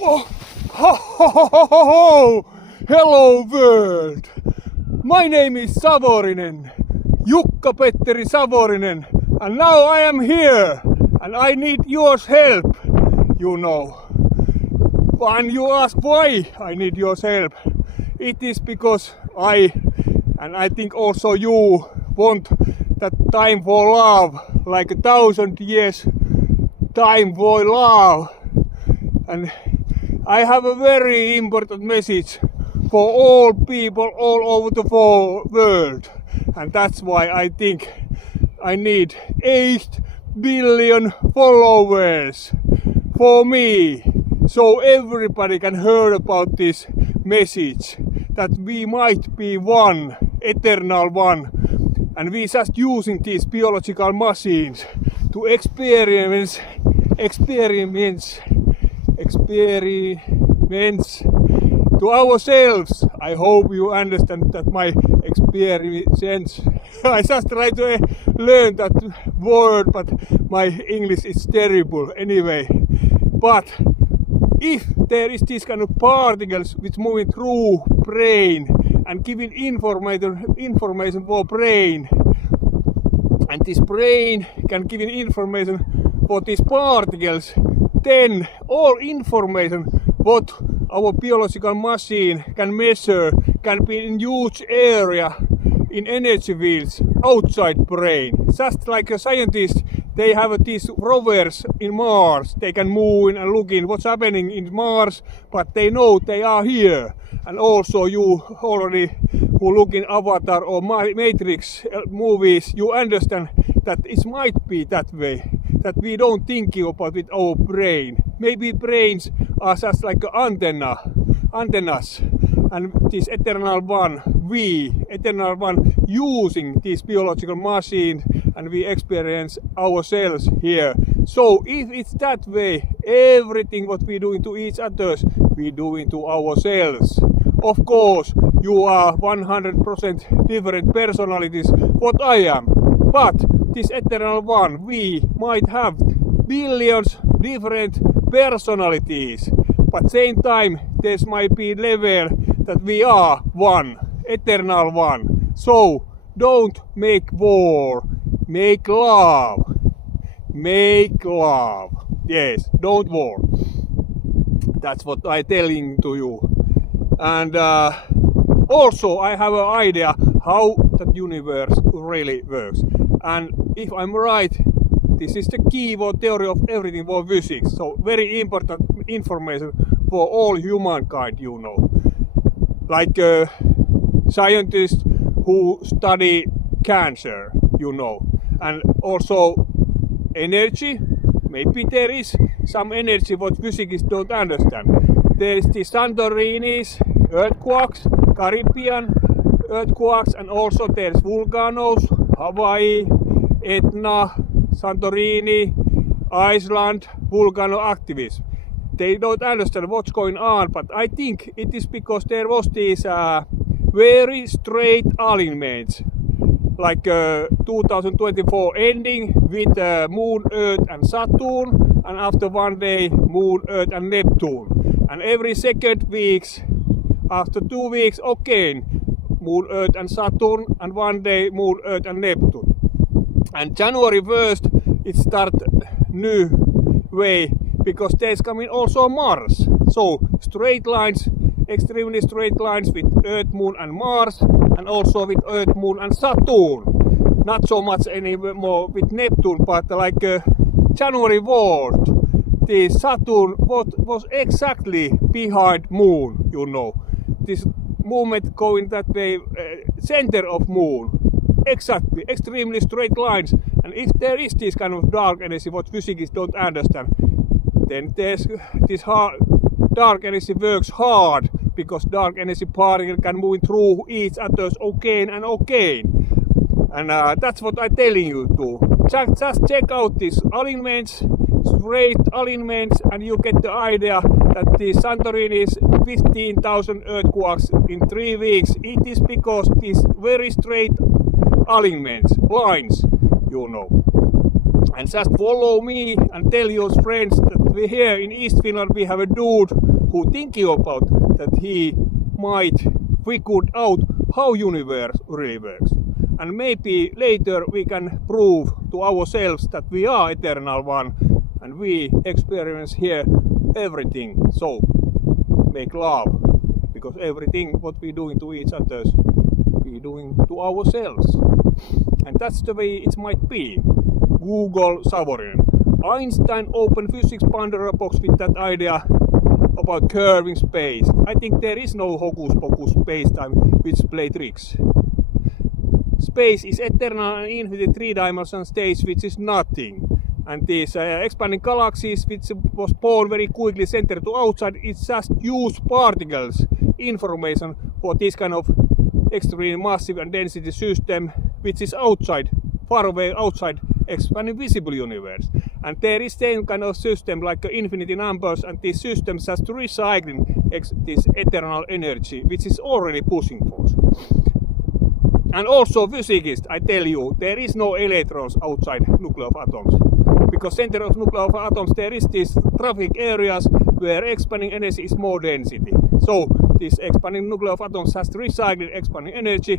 Oh, ho, ho, ho, ho, ho, ho. Hello world! My name is Savorinen, Jukka-Petteri Savorinen, and now I am here, and I need your help, you know. And you ask why I need your help. It is because I think also you want that time for love, like 1,000 years time for love. And I have a very important message for all people all over the world. And that's why I think I need 8 billion followers for me. So everybody can hear about this message. That we might be one, eternal one. And we just using these biological machines to experiments to ourselves. I hope you understand that my experience. I just try to learn that word, but my English is terrible anyway. But if there is this kind of particles which moving through brain and giving information for brain, and this brain can give information for these particles, then all information what our biological machine can measure can be in huge area in energy fields outside brain. Just like a scientist, they have these rovers in Mars. They can move in and look in what's happening in Mars, but they know they are here. And also you already who look in Avatar or Matrix movies, you understand that it might be that way. That we don't think about with our brain. Maybe brains are just like antennas, and this eternal one, using this biological machine, and we experience ourselves here. So if it's that way, everything what we doing to each other, we doing to ourselves. Of course, you are 100% different personalities what I am, but this eternal one, we might have billions different personalities, but same time there might be level that we are one, eternal one. So don't make war, make love. Make love. Yes, don't war. That's what I'm telling to you. And also I have an idea how the universe really works. And if I'm right, this is the keyword theory of everything for physics. So very important information for all humankind, you know. Like scientists who study cancer, you know. And also energy. Maybe there is some energy what physicists don't understand. There is the Santorini's earthquakes, Caribbean earthquakes, and also there's volcanoes, Hawaii, Etna, Santorini, Iceland, volcano activism. They don't understand what's going on, but I think it is because there was these very straight alignments, like 2024 ending with Moon, Earth and Saturn, and after one day Moon, Earth and Neptune. And every second weeks, after 2 weeks again, Moon, Earth and Saturn, and one day Moon, Earth and Neptune. And January 1st it start new way because there's coming also Mars. So straight lines, extremely straight lines with Earth, Moon and Mars, and also with Earth, Moon and Saturn. Not so much anymore with Neptune, but like January 4th, the Saturn was exactly behind Moon, you know. This movement going that way, center of Moon. Exactly, extremely straight lines. And if there is this kind of dark energy, what physicists don't understand, then there's this dark energy works hard, because dark energy particles can move through each other's again and again. And that's what I'm telling you to. Just check out these alignments, straight alignments, and you get the idea that the Santorini's 15,000 earthquakes in 3 weeks, it is because these very straight alignments, lines, you know. And just follow me and tell your friends that we here in East Finland we have a dude who thinking about that he might figure out how universe really works. And maybe later we can prove to ourselves that we are eternal one and we experience here everything. So make love, because everything what we doing to each other we doing to ourselves. And that's the way it might be. Google Savorinen. Einstein opened physics Pandora box with that idea about curving space. I think there is no hocus pocus space-time which play tricks. Space is eternal and infinite three-dimensional stage which is nothing. And these expanding galaxies which was born very quickly centered to outside, it's just huge particles, information for this kind of extremely massive and density system which is outside, far away outside expanding visible universe. And there is same kind of system like infinity numbers, and these systems has to recycling this eternal energy which is already pushing force. And also physicists, I tell you, there is no electrons outside nuclei of atoms. Because center of nuclei of atoms there is these traffic areas where expanding energy is more density. So this expanding nuclei of atoms has to recycle expanding energy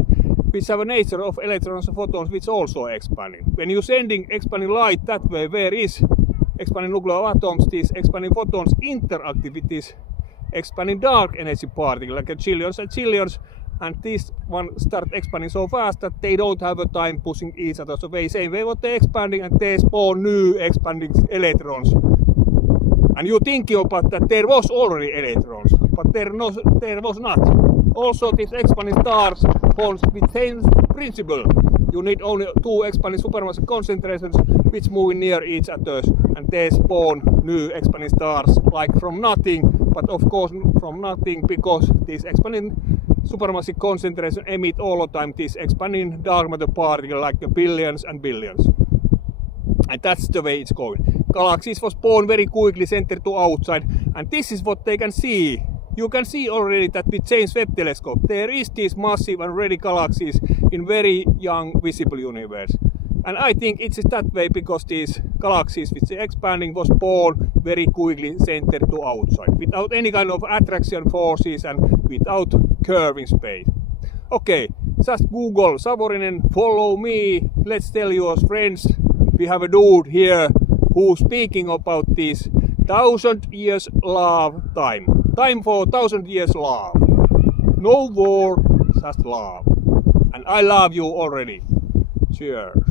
which have a nature of electrons and photons which also expanding. When you sending expanding light that way, where is expanding nuclei of atoms, these expanding photons interact with this expanding dark energy particle like trillions and trillions, and this one start expanding so fast that they don't have a time pushing each other away. Same way what they're expanding, and they spawn new expanding electrons. And you think about that there was already electrons, but there was not. Also these expanding stars forms with same principle. You need only two expanding supermassive concentrations which move near each other, and they spawn new expanding stars like from nothing, but of course from nothing, because these expanding supermassive concentration emit all the time this expanding dark matter particle like billions and billions. And that's the way it's going. Galaxies was born very quickly centered to outside, and this is what they can see. You can see already that with James Webb telescope there is these massive and ready galaxies in very young visible universe. And I think it's that way because these galaxies which are expanding was born very quickly centered to outside, without any kind of attraction forces and without curving space. Okay, just Google Savorinen, follow me, let's tell your friends. We have a dude here who's speaking about this 1,000 years love time. Time for 1,000 years love. No war, just love. And I love you already. Cheers.